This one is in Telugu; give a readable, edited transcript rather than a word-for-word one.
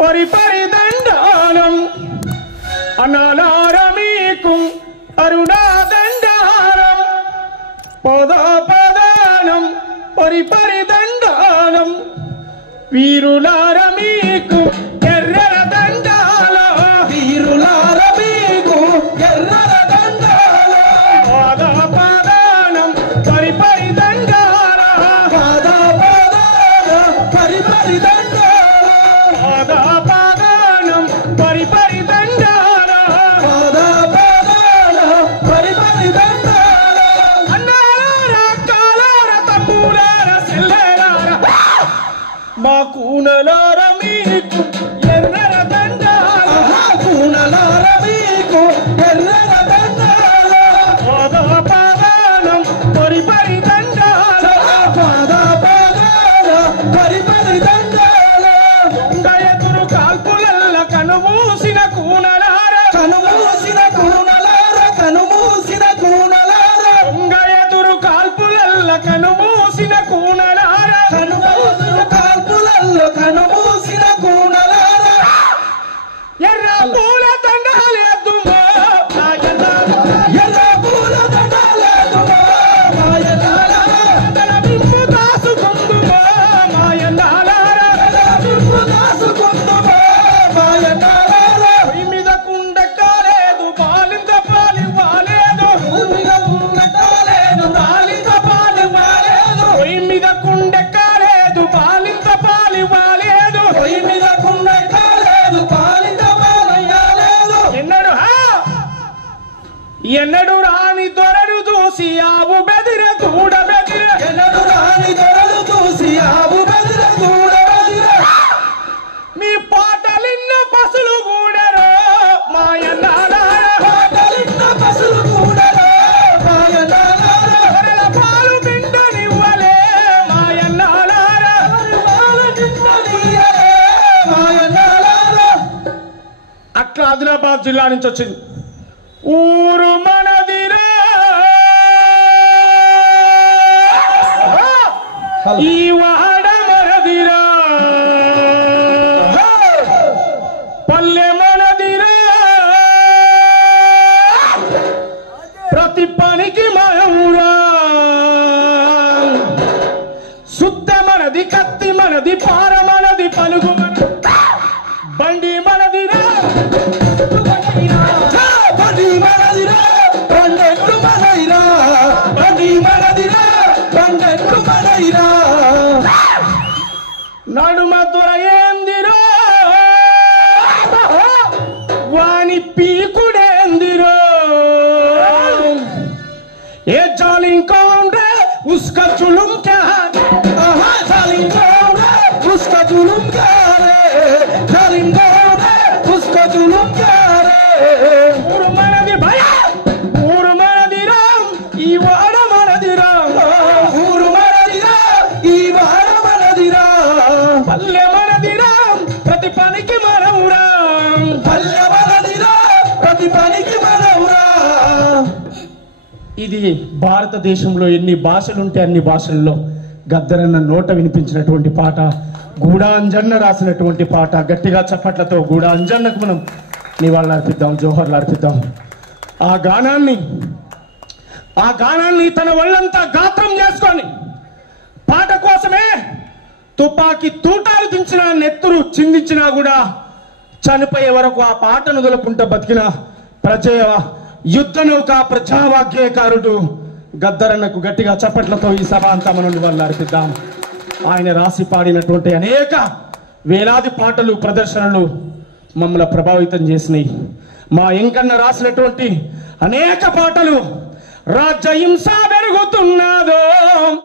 పరిపరిదండాలం అనాలారమీకు అరుణాదండాలం పదాపదానం పరిపరిదండాలం వీరులారమీకు ఎర్రల దండాలం వీరులారమీకు ఎర్రల దండాలం పదాపదానం పరిపరిదండాలం పదాపదానం పరిపరిదండాలం పదాపదానం పరిపరిదండాలం పదాపదానం పరిపరిదండాలం అన్నారా కాలార తమ్ములార సెల్లలార మా కూనలార మీకు ఎర్రల దండాలం కూనలార మీకు ఎర్రల దండాలం పదాపదానం పరిపరిదండాలం పదాపదానం పరిపరిదండాలం దొంగ ఎదురు కాల్పులల్ల కనుమూసిన కూనలార కనుమూసిన కూనలార కనుమూసిన కూనలార దొంగ ఎదురు కాల్పులల్ల కనుమూసిన కూనలార కనుమూసిన కాల్పులల్ల కనుమూసిన కూనలార ఎర్ర పూల దండాలేద్దుమా ఎర్ర పూల దండాలేద్దుమా తన బింపు దాసుకుందుమా మాయనాలార బింపు దాసుకుందుమా మాయనాలార పొయ్యి మీద కుండ కాలేదు బాలింత పాలి వాలేదు మీద కుండ కాలేదు బాలింత పాలి వాలేదు పొయ్యి మీద కుండ కాలేదు బాలింత పాలి వాలేదు పొయ్యి మీద కుండ కాలేదు బాలింత పాలి వాలేదు ఎన్నడు రాని దొరడు చూసి ఆవు బెదిర దూడ బెదిర ఎన్నడు రాని దొరడు చూసి ఆవు బెదిర దూడ బెదిర మీ పాటలిన్న పసులు కూడరు మాయనాలార పాటలిన్న పసులు కూడరు మాయనాలార గొర్రెల పాలు పిండనివ్వలే మాయనాలార పాలు పిండనియ్యలే మాయనాలార అట్లా ఆదిలాబాద్ జిల్లా నుంచి వచ్చింది ఊరు మనదిరా ఈ వాడ మనదిరా పల్లె మనదిరా ప్రతి పనికి మనవురా శుద్ధ మనది కత్తి మనది పార మనది పలుగు మనది బండి మనదిరా బండి మనదిరా బండెట్టు మనదిరా బండి మనదిరా బండెట్టు మనదిరా నడుమ దొరయేందిరో వాని పీకుడేందిరో ఏ జాలింకోండ్రే ఉస్క చులుం క్యా జాలింకోండ్రే ఉస్క చులుం క్యా రే జాలింకోండ్రే ఉస్క చులుం క్యా రే ఊరు మనది భయ ఊరు మనదిరా ఈ వాడ మనదిరా ఊరు మనదిరా ఈ వాడ మనదిరా పల్లె మనదిరా ప్రతి పనికి మనవురా పల్లె మనదిరా ప్రతి పనికి మనవురా ఇది భారతదేశంలో ఎన్ని భాషలుంటే అన్ని భాషల్లో గద్దరన్న నోట వినిపించినటువంటి పాట గూడా అంజన్న రాసినటువంటి పాట గట్టిగా చప్పట్లతో గూడా అంజన్నకు మనం నివాళులు అర్పిద్దాం జోహర్లు అర్పిద్దాం ఆ గానాన్ని తన ఒళ్ళంతా గాత్రం చేసుకొని పాట కోసమే తుపాకీ తూటాలు దించిన నెత్తురు చిందించినా కూడా చనిపోయే వరకు ఆ పాటను వదులుకుంటూ బతికిన ప్రజయ యుద్ధ నౌక ప్రజావాగ్యకారుడు గద్దరన్నకు గట్టిగా చప్పట్లతో ఈ సభ అంతా మనం నివాళులు అర్పిద్దాం ఆయన రాసి పాడినటువంటి అనేక వేలాది పాటలు ప్రదర్శనలు మమ్మల్ని ప్రభావితం చేసినాయి మా ఎంకన్న రాసినటువంటి అనేక పాటలు రాజ్య హింస పెరుగుతున్నదో